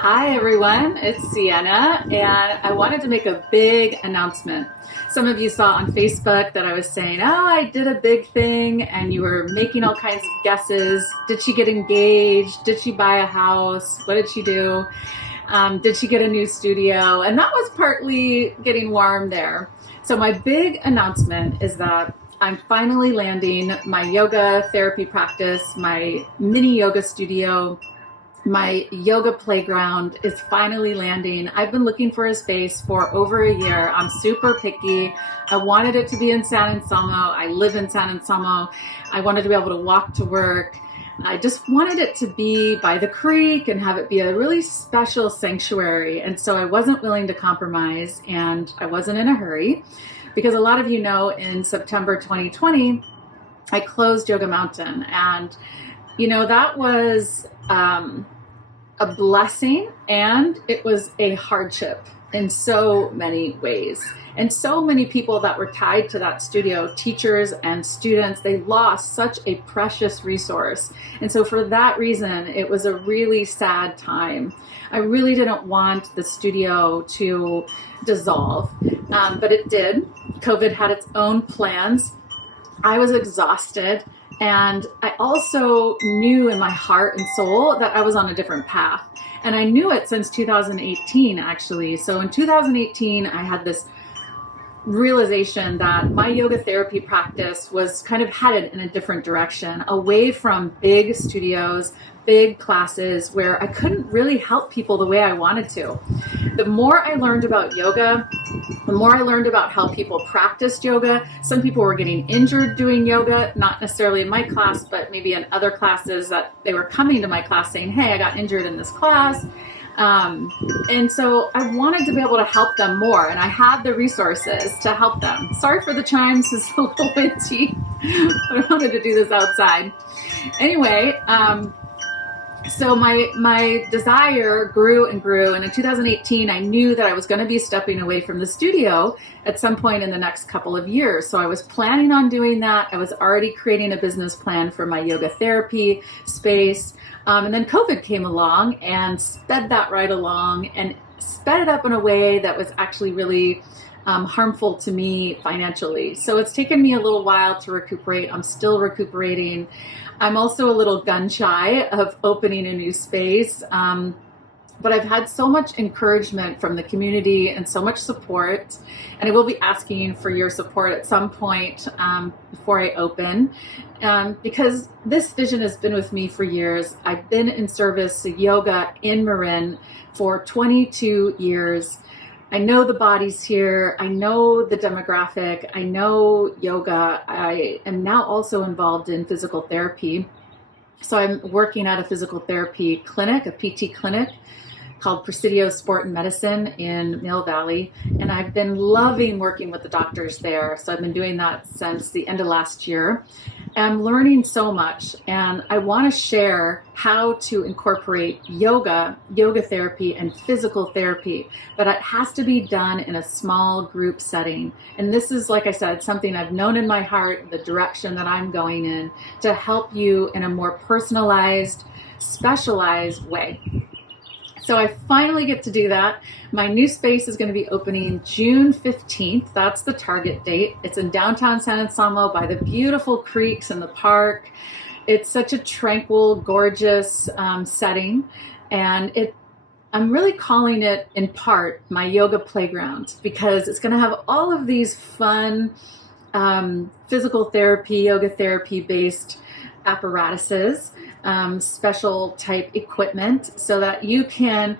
Hi everyone, it's Sienna, and I wanted to make a big announcement. Some of you saw on Facebook that I was saying, oh, I did a big thing, and you were making all kinds of guesses. Did she get engaged? Did she buy a house? What did she do? Did she get a new studio? And that was partly getting warm there. So my big announcement is that I'm finally landing my yoga therapy practice, my mini yoga studio. My yoga playground is finally landing. I've been looking for a space for over a year. I'm super picky. I wanted it to be in San Anselmo. I live in San Anselmo. I wanted to be able to walk to work. I just wanted it to be by the creek and have it be a really special sanctuary. And so I wasn't willing to compromise, and I wasn't in a hurry, because a lot of you know in September 2020, I closed Yoga Mountain. And that was a blessing, and it was a hardship in so many ways. And so many people that were tied to that studio, teachers and students, they lost such a precious resource. And so for that reason, it was a really sad time. I really didn't want the studio to dissolve, but it did. COVID had its own plans. I was exhausted. And I also knew in my heart and soul that I was on a different path. And I knew it since 2018, actually. So in 2018, I had this realization that my yoga therapy practice was kind of headed in a different direction, away from big studios, big classes where I couldn't really help people the way I wanted to. The more I learned about yoga, the more I learned about how people practiced yoga. Some people were getting injured doing yoga, not necessarily in my class, but maybe in other classes that they were coming to my class saying, hey, I got injured in this class. And so I wanted to be able to help them more, and I had the resources to help them. Sorry for the chimes, it's a little windy, but I wanted to do this outside. Anyway, so my desire grew and grew, and in 2018 I knew that I was going to be stepping away from the studio at some point in the next couple of years. So I was planning on doing that. I was already creating a business plan for my yoga therapy space, and then COVID came along and sped that right along, and sped it up in a way that was actually really harmful to me financially. So it's taken me a little while to recuperate. I'm still recuperating. I'm also a little gun shy of opening a new space, but I've had so much encouragement from the community and so much support, and I will be asking for your support at some point before I open, because this vision has been with me for years. I've been in service to yoga in Marin for 22 years. I know the bodies here. I know the demographic. I know yoga. I am now also involved in physical therapy. So I'm working at a physical therapy clinic, a PT clinic called Presidio Sport and Medicine in Mill Valley. And I've been loving working with the doctors there. So I've been doing that since the end of last year. And I'm learning so much, and I want to share how to incorporate yoga therapy, and physical therapy, but it has to be done in a small group setting. And this is, like I said, something I've known in my heart, the direction that I'm going in, to help you in a more personalized, specialized way. So I finally get to do that. My new space is going to be opening June 15th. That's the target date. It's in downtown San Anselmo by the beautiful creeks and the park. It's such a tranquil, gorgeous setting. And I'm really calling it, in part, my yoga playground, because it's going to have all of these fun physical therapy, yoga therapy based apparatuses, special type equipment, so that you can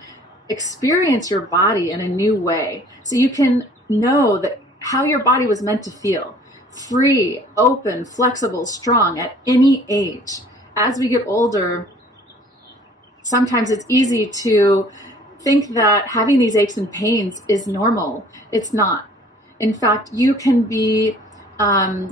experience your body in a new way. So you can know that how your body was meant to feel: free, open, flexible, strong at any age. As we get older, sometimes it's easy to think that having these aches and pains is normal. It's not. In fact, you can be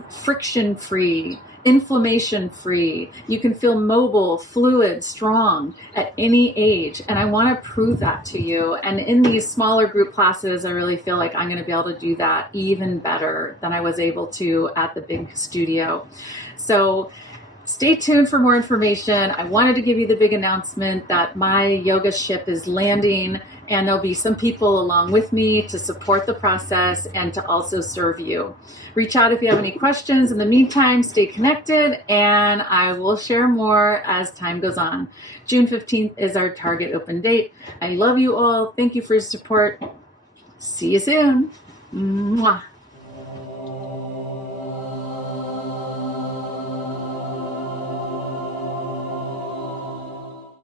friction-free, inflammation-free. You can feel mobile, fluid, strong at any age. And I want to prove that to you. And in these smaller group classes, I really feel like I'm going to be able to do that even better than I was able to at the big studio. So Stay tuned for more information. I wanted to give you the big announcement that my yoga ship is landing, and there'll be some people along with me to support the process and to also serve you. Reach out if you have any questions. In the meantime, stay connected, and I will share more as time goes on. June 15th is our target open date. I love you all. Thank you for your support. See you soon. Mwah.